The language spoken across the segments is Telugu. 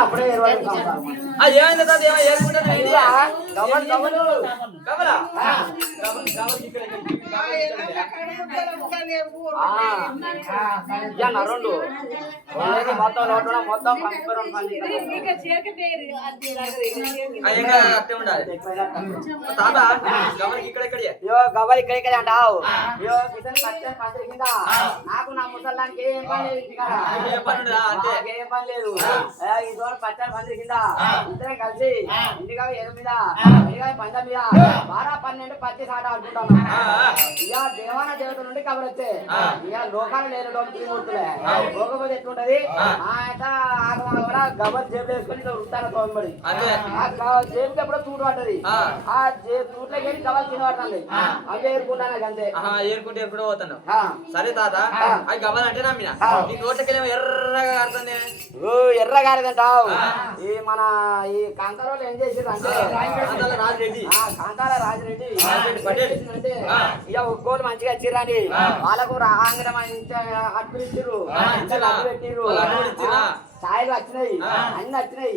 అప్పుడే అది ఏమైంది తాత ఏమో ఏరుకుంటాను కమలా రెండు మొత్తం లోటు మొత్తం అట్టే ఉండాలి తాత గమనికి ఇక్కడ గవ్వలు ఇక్కడ అంటావు నాకు నా ముసలానికి ఏం పని లేదు ఏం పని లేదు ఈ దూరం పచ్చని మంది కింద ఇద్దరం కలిసి ఇంటిగా 8 పంట మీద 12-12 పచ్చి సాట అనుకుంటాను ఇక దేవాన దేవత నుండి కబర్ వచ్చే ఇక లోకాలు లేని లోతులే లోకపోతే ఎట్లుంటది కూడా గబర్ జేబులు వేసుకొని వృత్తాన తోంబడి జేబుకి ఎప్పుడో చూడు పడ్డది ఆ చూట్లోకి వెళ్ళి గబల్ తిని పడుతుంది అవి ఏరుకుంటాను అంతే ఏరుకుంటే ఎప్పుడో పోతాను సరే తాత అవి గబల్ అంటే నమ్మిన నీ నోట్లకి ఎర్రగా కారుతుంది ఎర్ర కాలేదంటావు ఈ మన ఈ కాంతారావు ఏం చేసారు అంటే రాజిరెడ్డి కాంతార రాజిరెడ్డి అంటే ఇక ఒక్కోలు మంచిగా వచ్చిర్రని వాళ్ళకు రాంగడం అర్పించారు పెట్టిర్రు ఛాయలు వచ్చినాయి అన్ని వచ్చినాయి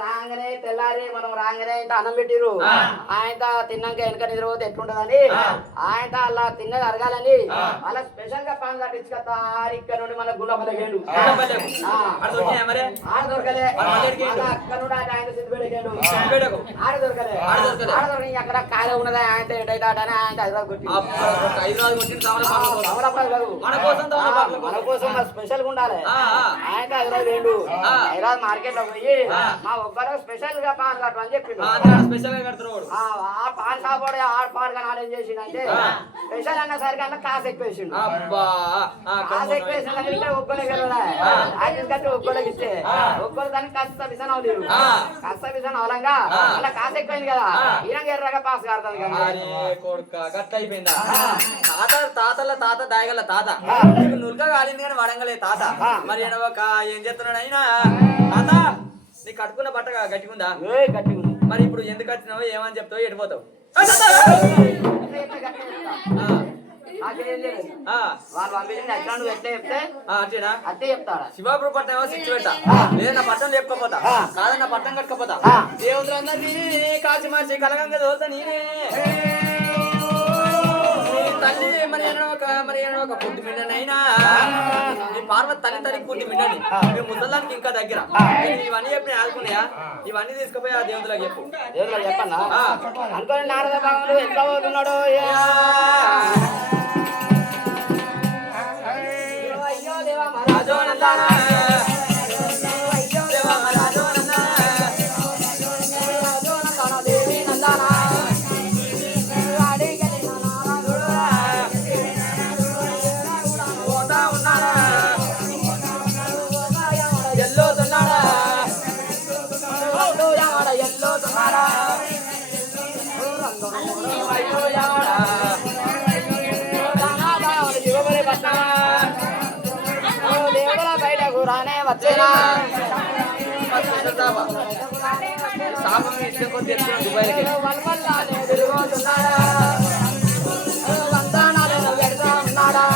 రాగానే తెల్లారి మనం రాగానే అన్నం పెట్టిరు ఆయన తిన్నాక వెనక నిద్రపోతే ఎట్లుంటదని ఆయన అలా తిన్నది అరగాలని అలా స్పెషల్ గా పాన్ కట్టించుకొస్తా ఇక్కడ నుండి మన గుళ్ళపల్లికేండు ఆడ దొరకలే అక్కడ నుండి ఆయన సిద్ధిపేటకేండు ఆడ దొరకలే ఆడ అక్కడ కాయ ఉన్నది ఆయన ఎటైతే ఆయన హైదరాబాద్ కొట్టి మన కోసం స్పెషల్ గా ఉండాలి ఆయన హైదరాబాద్ హైదరాబాద్ మార్కెట్ లో పోయి మా ఒక్కరు స్పెషల్ గా పాన్ కట్టు అని చెప్పిండు ఆ పాన్ షాప్ పాడుగా నాడేం చేసిండే స్పెషల్ అన్న సరికి అన్న కాసు ఎక్కువేసిండు కాసు ఎక్కువేసిండే ఒక్కలే కట్టి ఒక్కలకి ఇస్తే ఒక్కరు దానికి కష్ట విసన అవలేదు కష్ట విసన అవలంగా అలా కాసు ఎక్కువైంది కదా ఈయన ఎర్రగా పాస్ కడతాను కదా అయిపోయిందా తాతల తాత దాయగల తాత నుల్క కాలింది కానీ వడంగలే తాత మరి ఏం చేస్తున్నాడు అయినా తాత నీకు కట్టుకున్న బట్ట గట్టిగుందా గట్టిగుంది మరి ఇప్పుడు ఎందుకు వచ్చినావు ఏమని చెప్తావు ఎడిపోతావు శివాపురం పట్టణం ఏమో సిచ్చు పెట్టా లేదా పట్టణం లేకపోతా కాదన్న పట్టణం కట్టుకపోతా దేవులందరినీ కాచి మార్చి కలగంగా చదువుతా నేనే తల్లి మరి ఒక పుట్టి మిన్ననైనా పార్వతి తల్లి పుట్టి మిన్నని మేము ముసలానికి ఇంకా దగ్గర ఇవన్నీ చెప్పి ఆదుకున్నాయా ఇవన్నీ తీసుకుపోయి ఆ దేవుళ్ళకి చెప్పు దేవుళ్ళకి చెప్పన్నా అనుకోని నారద భగవానుడు ఎట్లా పోతున్నాడు అయ్యో దేవా మహారాజో నందానా రానే వచ్చేనా సాపం ఇష్టం కొద్ది దుబాయ్కి ఉన్నాడా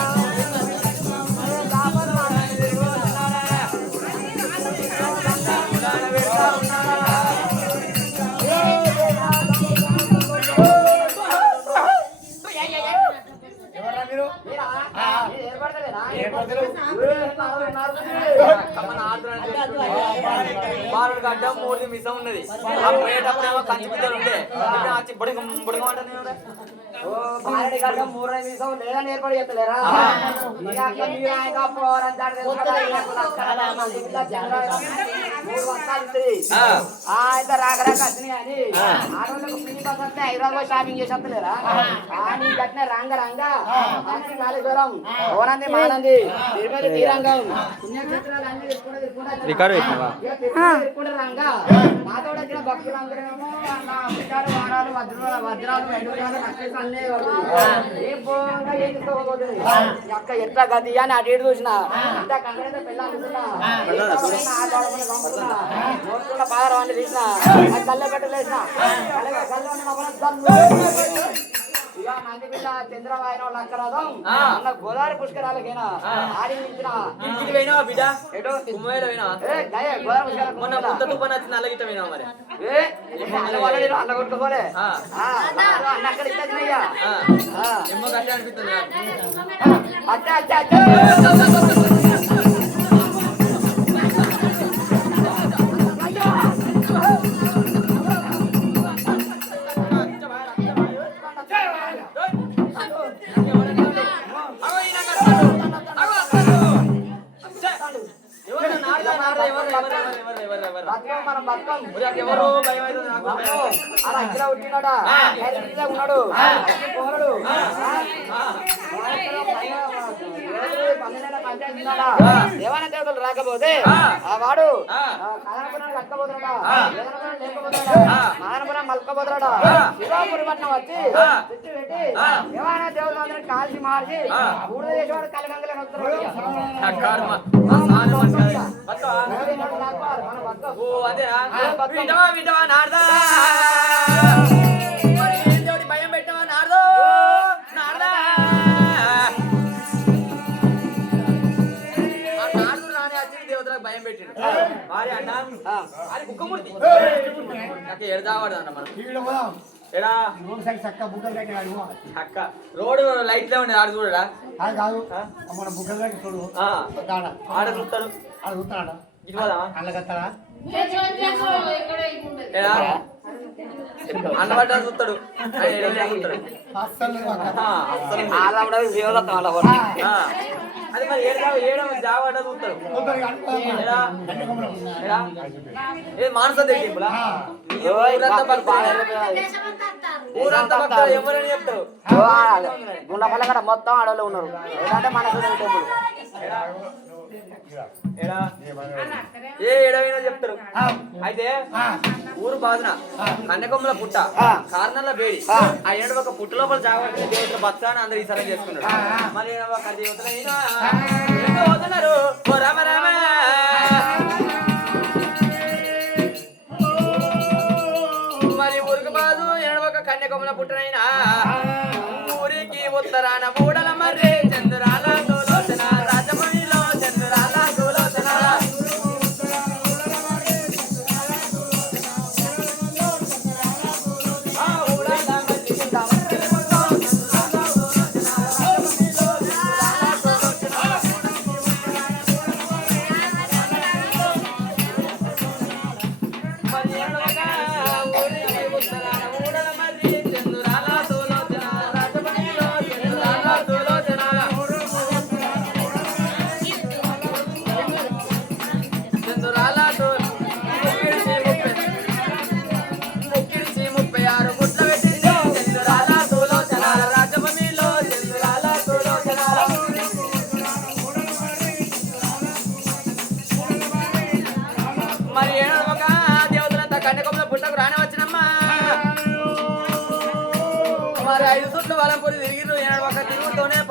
గడ్డ 3 మిసం ఉన్నది ఆ పోయేటప్పుడేమో కంచి పిద్దలు ఉండే వచ్చి బుడగమంటే గడ్డ 3 మిసం లేదని ఏర్పాటు చేస్తలేరా అయితే రాక వచ్చినాయి అని ఆడవాళ్ళకు ఫ్రీ బస్ వస్తే హైదరాబాద్ షాపింగ్ చేసి వస్తలేరా కానీ గట్టిన రంగ కాళేశ్వరం ఓనంది మానంది తిరుపతి తీరంగం పుణ్యక్షేత్రాలు అన్ని తిరుపతి రంగా మాతో వచ్చిన భక్తులందరేమో వారాలు వజ్రాలు అన్నీ అక్క ఎట్లా గది అని అటు ఇటు చూసిన ఇంత కంటే పెళ్ళాడుతున్నా పాదరం అని తీసిన కళ్ళ పెట్టలేసిన ఇక ఇక నంది బిడ్డ చంద్రబాయన వాళ్ళ అక్కరాదం అన్న గోదావరి పుష్కరాలకైనా ఆడి నిలిచిన ఇది పోయినావా బిడ్డ ఎటో కుమ్మేడ పోయినావా గోదావరి పుష్కరాలకు మొన్న ముద్ద తుప్పని వచ్చింది అల్లగిట పోయినావా మరి అన్న కొట్టుకోలే అన్న అక్కడ ఇద్దరినయ్యా ఎమ్మో కట్టే అనిపిస్తుంది అచ్చా అచ్చా అచ్చా మనం బతుకం ఎవరు భయం అవుతుంది నాకు అలా అక్కడ ఉంటున్నాడా ఉన్నాడు పోరాడు దేవాన దేవతలు రాకపోతే ఆ వాడు కథనపురం కట్టకపోతున్నాడా మానపురం మలకపోతున్నాడా శివాపురి పట్నం వచ్చి చుట్టూ పెట్టి దేవాన దేవతలు అందరినీ కాల్చి మార్చి మూడు దేశవాడు కలగంగలని భయం పెట్టావా నారదో నారదా నారదుడు రాని వచ్చిన దేవతలకు భయం పెట్టిండు వారి అన్న అది కుక్కమూర్తి నాకు ఎడదావాడు అన్న మనం ఎడా అక్క రోడ్ లైట్ లో ఉండే ఆడు చూడడా కాదు మన బుగ్గలు కట్టి చూడు ఆడ చూస్తాడు ఆడ చూస్తాడా ఇది పోదా అల్లగత్తాడా ఎడా అన్నబడ్డా చూస్తాడు అది మరి ఏడవ జాబడ్డా చూస్తాడు ఏ మానస దగ్గర ఊరంతా భక్తులు ఎవరని చెప్తారు గుండపల్ల కూడా మొత్తం అడవులు ఉన్నారు ఏంటంటే మనసు టెంపుల్ ఏ ఏడవైనా చెప్తారు అయితే ఊరు బాధన కన్యకొమ్మల పుట్ట కారణాల బేడి ఆ ఏడు ఒక పుట్ట లోపల జాగ్రత్త దేవతల బతుకాన్ని అందరు ఈసారి చేసుకున్నాడు మరి ఒక దేవతలు రామ రామ మరి ఊరికి బాధు ఏడు ఒక కన్యకొమ్మల పుట్టనైనా ఊరికి ఉత్తరాన మూడల మర్రి చంద్రాల తోలోచన రాజమణిలో చంద్రాల తోలోచన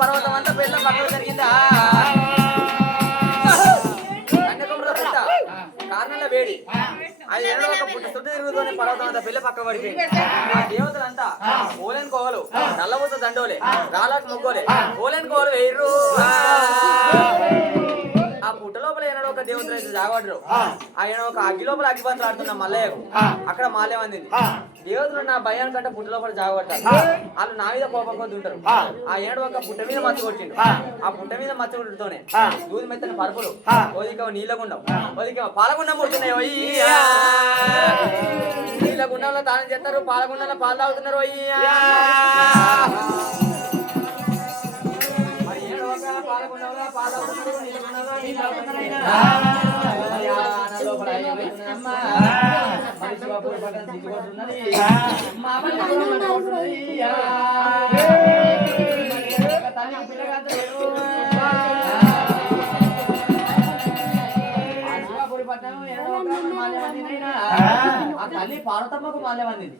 పర్వతం అంతా పెళ్ళ పక్కన జరిగిందా కన్యకొమ్మల పుట్ట కారణాల వేడి అది ఏడో ఒక పుట్ట చుట్టూ తిరుగుతూనే పర్వతం అంతా పెళ్ళ పక్క పడిపోయింది ఆ దేవతలంతా ఓలేని కోవలు నల్లబూత దండోలే రాళ్ళకు మొగ్గోలే ఓలేని కోవలు వేయరు ఆ పుట్ట లోపల ఏనాడు ఒక దేవతలు అయితే జాగబడ్డరు ఆయన ఒక అగ్గి లోపల అగ్గిపంతులు ఆడుతున్న మల్లయ్యకు అక్కడ మాల్యం అందింది దేవతలు నా భయాన్ని కంటే పుట్ట లోపల జాగబడ్డారు వాళ్ళు నా మీద కోపం కొద్ది ఉంటారు ఆ ఏడు ఒక పుట్ట మీద మచ్చ కొట్టిండు ఆ పుట్ట మీద మచ్చ కొట్టుతోనే దూది మెత్తని పరుపులు ఓదిక నీలగుండం ఓదిక పాలగుండం పుడుతున్నాయి అయ్యా నీలగుండంలో తానం చేస్తారు పాలగుండంలో పాలు తాగుతున్నారు అయ్యా పాలగుండంలో పాలు తాగుతున్నారు నీలగుండంలో నీళ్ళు తాగుతున్నారైనా తల్లి పార్వతమ్మకు మాల్యం అందింది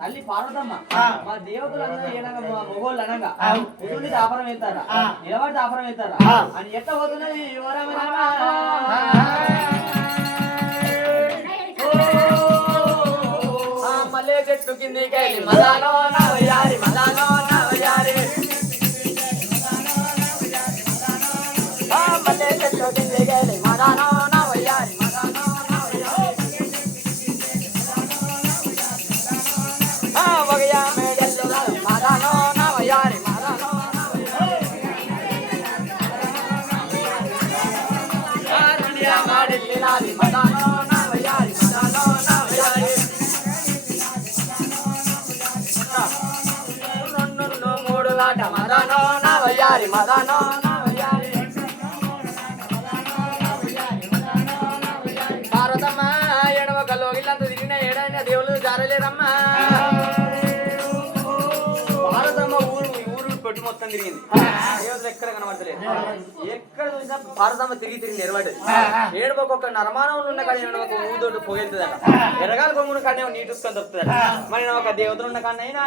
తల్లి పార్వతమ్మ మా దేవతలందరూ ఏనగా మొగోళ్ళు అనగా ఎటువంటి దాపరం వెళ్తారా నిలబడి దాపరం వెళ్తారా అని ఎట్లా పోతున్నది మల్లె చెట్టు కిందికి మలాలో నవయారి మలాలో నవయారి మదానో నా వయ్యారి పార్వతమ్మ ఎడవక లోగిళ్ళంతా తిరిగిన ఏడైనా దేవుళ్ళు జారలేరమ్మా పార్వతమ్మ ఊరు పెట్టి మొత్తం తిరిగింది దేవతలు ఎక్కడ కనబడతలేదు ఎక్కడ చూసినా పార్వతమ్మ తిరిగి నిలబడ్డది ఏడుపోక నరమానంలో ఉన్న కానీ ఒక ఊదోటి పోగెళ్తుందట ఎరగాల కొమ్మును కానీ నీటుసుకొని దొరుకుతుందట మరి ఒక దేవతలు ఉన్న కానీ అయినా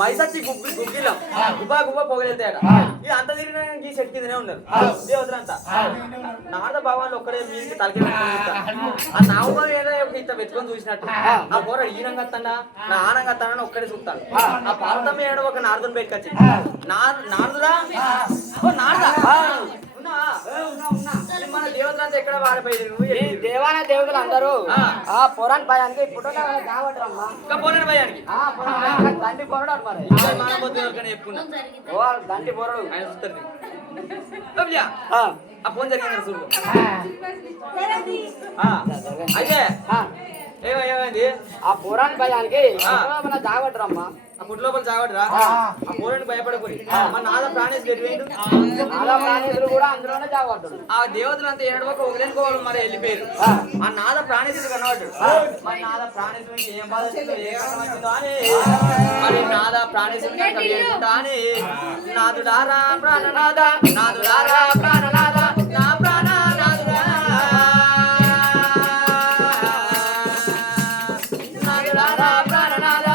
మైసచ్చి గుగ్గిలం గుబ్బా పోగెళ్తాయట ఇక అంత తిరిగిన ఈ శక్తినే ఉన్నారు దేవతలంతా నారద భగవాన్లు ఒక్కడే మీకు తలకి ఆ నావుగా ఏదో ఇంత వెతుకొని చూసినట్టు ఆ పోర ఈనంగా వస్తాడా నా ఆనంగా వస్తాడని ఒక్కడే చూస్తాడు ఆ పార్వతమ్మ ఏడో ఒక నారదుని బయటకు వచ్చింది నారదురా ఓ నారదా మన దేవతలంతా ఎక్కడ వాడిపోయింది దేవాన దేవతలు అందరూ ఆ పురాణ భయానికి పుట్టడం కావట్రమ్మా ఇంకా పోరాని భయానికి దండి పొరడాడు మరి చెప్పుకున్నా ఓ దండి పొరడు ఆయన చూస్తారు ఆ ఫోన్ జరిగింది చూడు అయితే ఏమైంది ఆ పురాణ భయానికి మన జాగట్రమ్మా ఆ పుట్టి లోపల చావడరా ఆ పోరాని భయపడకూరి మన నాద ప్రాణేశ్ గెలిపోయిండు నాదా ప్రాణేశులు కూడా అందులోనే జాగట్టాడు ఆ దేవతలంతా ఏడవక ఒకలేనుకోవాలి మరి వెళ్ళిపోయారు ఆ నాద ప్రాణేశుడు కనబడ్డాడు మరి నాద ప్రాణేశుడికి ఏం బాధ వచ్చిందో ఏ కష్టం వచ్చిందో అని మరి నాద ప్రాణేశుడిని అని నాదుడారా ప్రాణనాద నాదుడారా ప్రాణనాద నా ప్రాణనాదుడా నాదుడారా ప్రాణనాద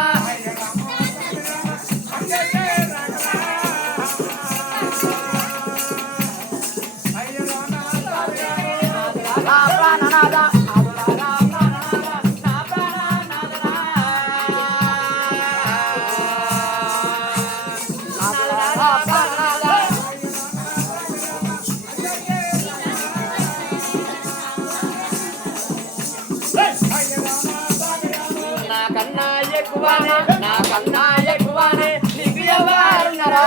నాకన్నా ఎక్కువనే నీకు ఎవరున్నారా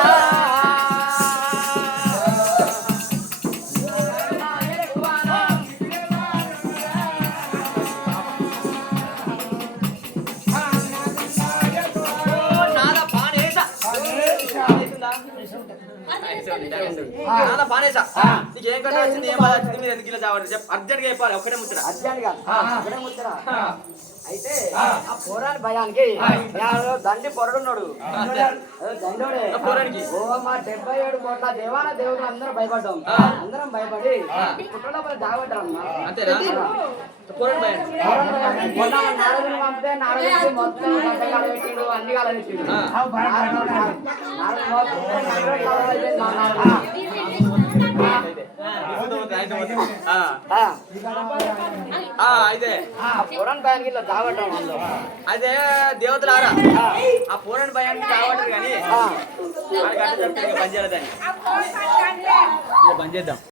నీకేం కట్ట వచ్చింది ఏం బాధ వచ్చింది మీరు ఎందుకు ఇలా చావాలి అర్జెంట్ గా చెప్పాలి ఒక్కడే ముచ్చట అర్జెంట్ గా ఒకటే ముచ్చట అయితే ఆ పోరాని భయానికి దండి పొరడున్నాడు దండోడే పోరానికి ఓ మా 77 కోట్ల దేవాన దేవుడు అందరం భయపడ్డాం అందరం భయపడి పుట్టలోపల జాగబడ్డారమ్మా అంతేనా పోరాని భయం మొన్న నారదుని పంపితే నారదుని మొత్తం గడ్డగాల పెట్టిండు అన్ని గాల పెట్టిండు అయితే పురాణ భయానికి ఇట్లా జాగబడ్డాం అదే దేవతలారా ఆ పూరాని భయానికి చావటరు కానీ బంద్ చేద్దాం